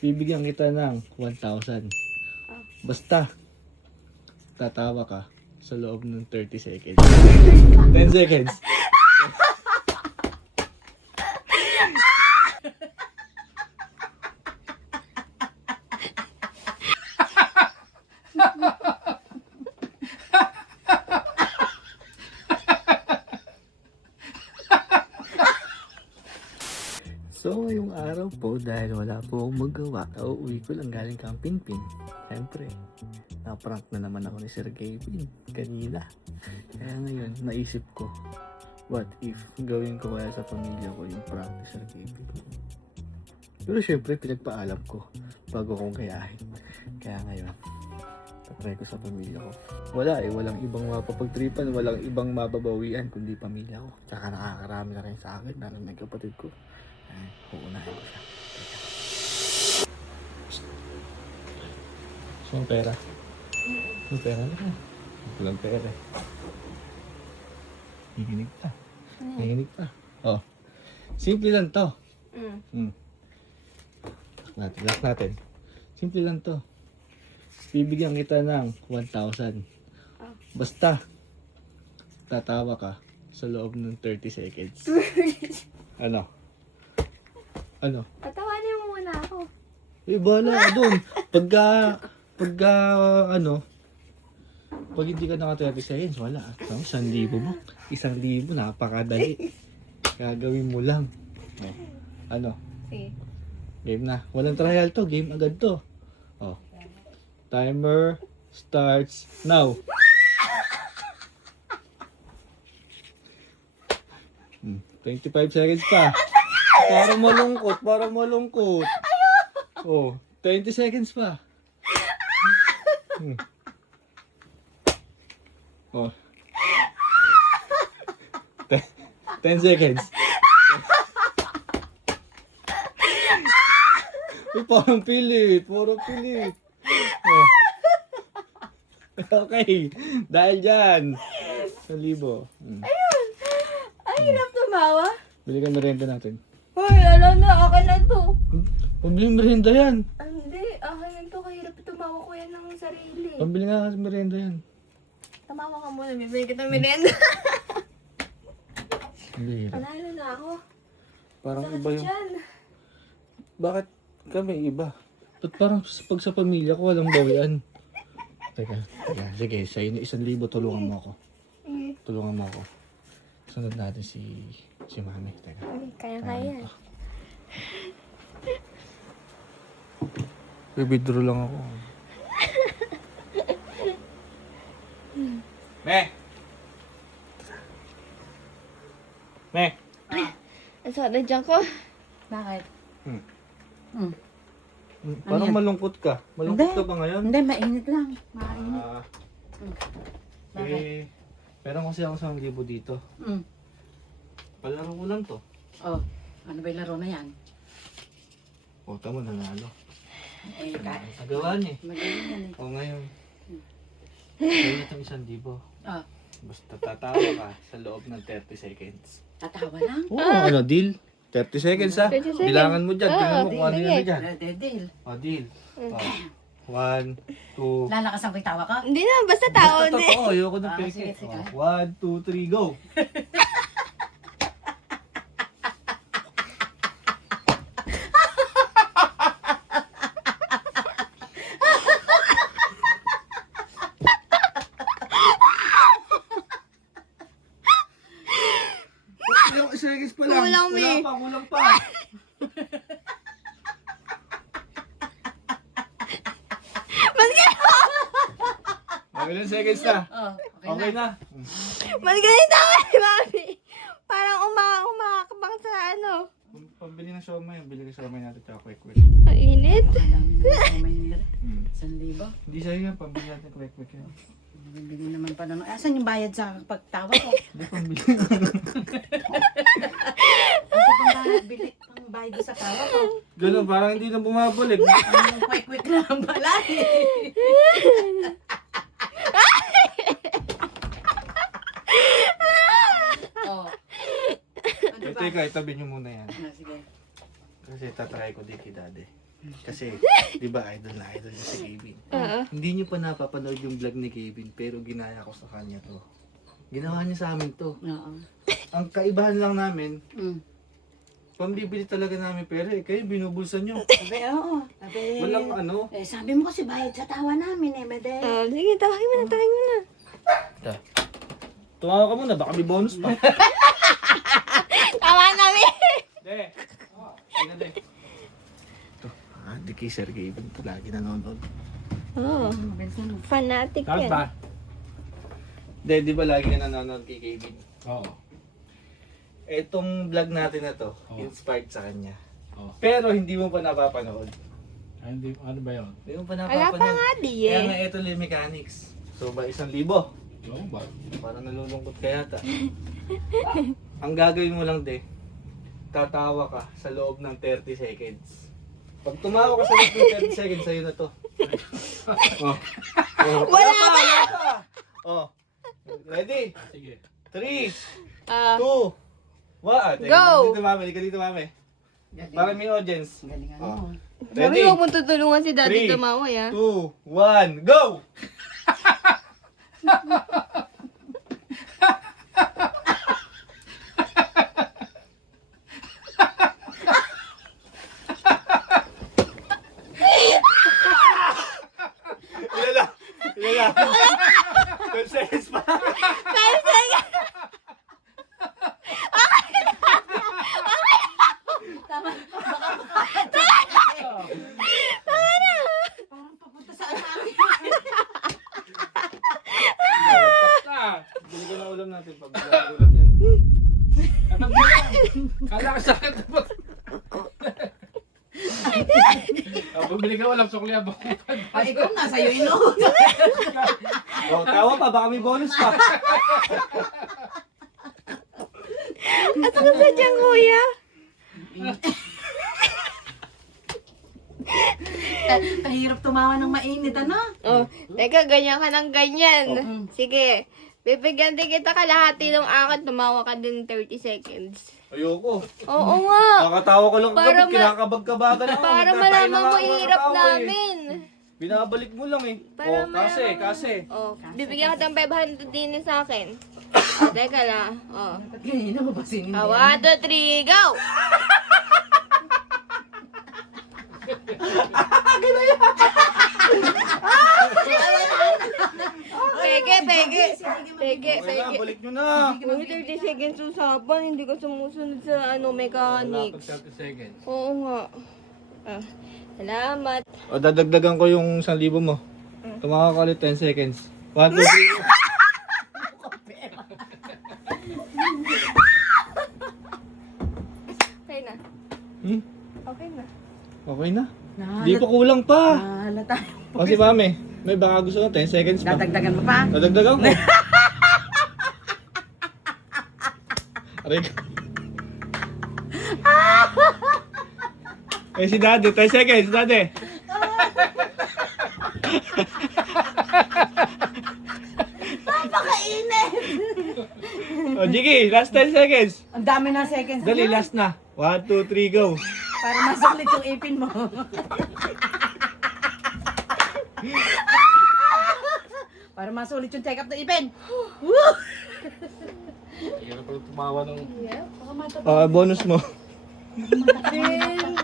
bibigyan kita ng 1,000. Basta, tatawa ka sa loob ng 30 seconds. 10 seconds. So, ngayong araw po, dahil wala po akong magawa, uuwi ko lang galing Kampinpin. Siyempre, na-prank na naman ako ni Sir Kevin kanina. Kaya ngayon, naisip ko, what if gawin ko kaya sa pamilya ko yung prank ni Sir Kevin? Pero siyempre, pinagpaalam ko bago kong gayahin. Kaya ngayon, tatry ko sa pamilya ko. Wala walang ibang mapapagtripan, walang ibang mababawian kundi pamilya ko. Tsaka nakakarami na rin sa akin, lalo ng kapatid ko. Uunahin ko siya. So, ang pera. Ang pera na. Walang pera. Hihinig pa. Hihinig pa. Oh. Simple lang to. Lock natin. Simple lang to. Bibigyan kita ng 1,000. Basta, tatawa ka sa loob ng 30 seconds. Ano? Ano? Patawanin mo muna ako. Bahala ka dun. Pagka, pag hindi ka naka 30 seconds, wala. 1,000 mo. 1,000, napakadali. Gagawin mo lang. Oh. Ano? Sige. Game na. Walang trial to. Game agad to. Oh. Timer starts now. 25 seconds pa. Para malungkot. Oh, 20 seconds pa. Oh. 10 seconds. Parang pilit. Oh. Okay. Dahil dyan. 1,000. Ay, hirap tumawa. Bili ka merienda natin. Hoy, alam na, akin na to. Pambili merienda yan. Hindi, akin na to. Kahirap tumawa ko yan ng sarili. Pambili nga kasi merienda yan. Tamawa ka muna, bibili kita ng merienda. Hindi. Panalo na ako. Parang Sakit iba yung... dyan. Bakit kami iba? Ba't parang pag sa pamilya ko walang bawian? Teka. Sige, sa inyo 1,000, tulungan mo ako. Tulungan mo ako. Sunod natin si Mami. Teka. Kaya-kaya. Withdraw lang ako. Me! Ang sakit na dyan ko. Bakit? Parang malungkot ka. Malungkot ka ba ngayon? Hindi, mainit lang. Mainit. Pero kasi ako sa 1,000 dito. Palaro ko lang to. Oh, ano ba yung laro na yan? O, tama, nanalo. Magawa Nagawa niya Magaling yan O, ngayon. Sa'yo itong 1,000. Oh, Basta tatawa ka sa loob ng 30 seconds. tatawa lang. Ano, deal? 30 seconds ha? 30 seconds. Bilangan mo dyan. Tingnan mo kung ano sige. yun dyan. Deal. O, deal. 1, 2... Lalakas ang tawa ka? Hindi na, basta tao. Basta totoo, ayoko ng Sige, peke. sige. 1, 2, 3, go! Ilang seconds pa lang. Kulang, me. Kulang pa. Ilang seconds na? Oh, Okay na. Mas ganito ka ni Mami. Parang umakabang sa ano. Pambili ng siomay, bili ka siomay natin tsaka quick. Ang init. Ang dami naman may nila. 1,000. Hindi sa'yo yan, pambili natin quick yan. Bibili naman pa naman. Asan yung bayad sa pagtawa ko? Hindi, pambili. Asan pang bayad sa tawa ko? Ganun, parang hindi na bumabalik. Ang quick lang pala eh. Oh. Ano ba? Teka, itabi nyo muna yan. Sige. Kasi tatry ko din kay daddy. Kasi, di ba, idol na idol niya si Kevin. Oo. Hindi niyo pa napapanood yung vlog ni Kevin, pero ginaya ko sa kanya to. Ginawa niya sa amin to. Oo. Ang kaibahan lang namin, Mm. pambibili talaga namin pera eh. Kayo binubulsan nyo. Sabi, oo. Sabi, Walang ano. sabi mo kasi bayad sa tawa namin eh, bade. Sige, tawagin mo na, tawagin mo na. Tumawa ka muna, baka may bonus pa. Tawa namin. De. Sige de. Ito. Di kay Sir Kevin. Ito lagi nanonood. Oo. Bensin mo. Fanatic yan. De, di ba lagi ka nanonood kay Kevin? Oo. Etong vlog natin na to, Oo. inspired sa kanya. Oo. Pero hindi mo pa napapanood. Ay, hindi, ano ba yun? Hindi mo pa Wala napapanood. pa nga di Kaya eh. nga ito yung mechanics. So ba 1,000? Oo ba? Parang nalulungkot ka yata. Ang gagawin mo lang de, tatawa ka sa loob ng 30 seconds. Pag tumawa ka sa loob ng 30 seconds, sa'yo na to. Oh. Oh. Wala pa! Oh. Ready? Sige. 3, Ah, 2, 1. Go! Dito mami. Para may audience. Galingan Oh. mo. sabi Ready? huwag mong tutulungan si Daddy 3, tumaway ah. 2, 1, go! Ilan lang? 12 seconds pa. 5 seconds! Parang papunta sa amin. Basta! Bili ko na ulam natin pag ulam yan. Kapag mo lang! Kala ka sa akin dapat! Bumili ka walang sukli abang. Ay, ikaw nga sa'yo ino. Oh, tawa pa, baka may bonus pa. At ano sa dyan, kuya? Kahirap tumawa ng mainit, ano? Oh, teka, ganyan ka ng ganyan. Oh. Sige. Bibigyan din kita kalahati ng akin, tumawa ka din 30 seconds. Ayoko. Oo nga. Nakakatawa ko lang Para kagabi, ma- kinakabag-kabagan ako. Para Nagtatay malaman na mo nga ako hirap nakatawa eh. namin. Binabalik mo lang eh. Para Oh, malaman kasi. Oh, bibigyan ka ng 500 din sa akin. Teka lang. Oh. Ba't ganyan mo ba sinindi? 1, 2, 3, go! Pege, pege. Pege, Okay na, pege. balik nyo na. Uy, 30 seconds usapan, hindi ka sumusunod sa Wala mechanics. pag 30 seconds. Oo nga. Ah, salamat. O, dadagdagan ko yung 1,000 mo. Tumawa ka ulit 10 seconds. 1, 2, 3. Okay na. Hmm? Okay na. Okay na. Nahalat- Di pa kulang pa. Nahalata. O si mami, may baka gusto ng 10 seconds pa. Dadagdagan mo pa? Dadagdagan ko. Aray ko. Eh si daddy, 10 seconds, daddy. Napakainit! O Jiggy, last 10 seconds. Ang dami na seconds. Dali, last na. 1, 2, 3, go. Para masuklit yung ipin mo. Para masulit yung check up ng ipin. Woo! Hirap pag tumawa ng... Yeah, baka mata- Bonus mo. 10,